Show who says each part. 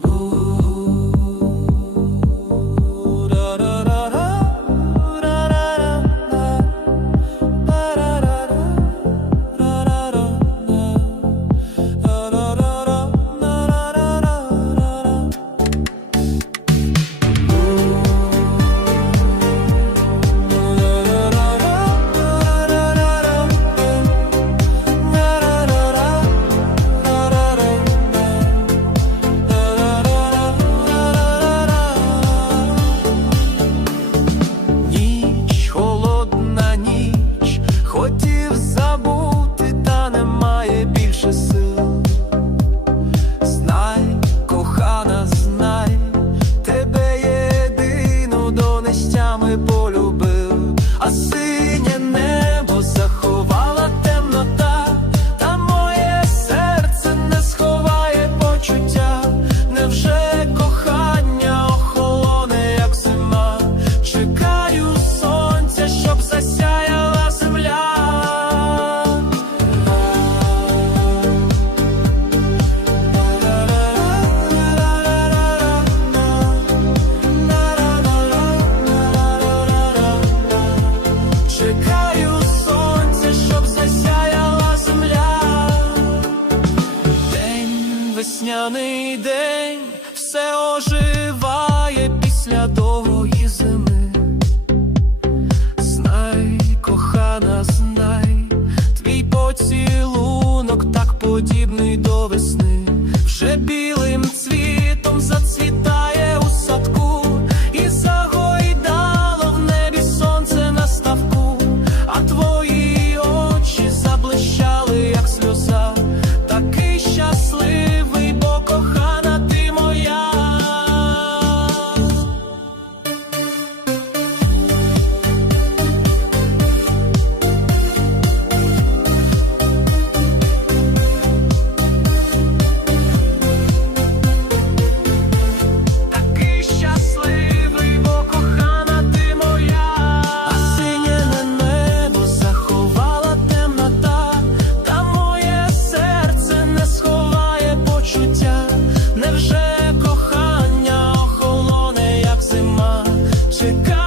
Speaker 1: Ooh. весняний день все оживає після довгої зими. Знай, кохана, знай, твій поцілунок так подібний до весни, вже білим цвітом. 雪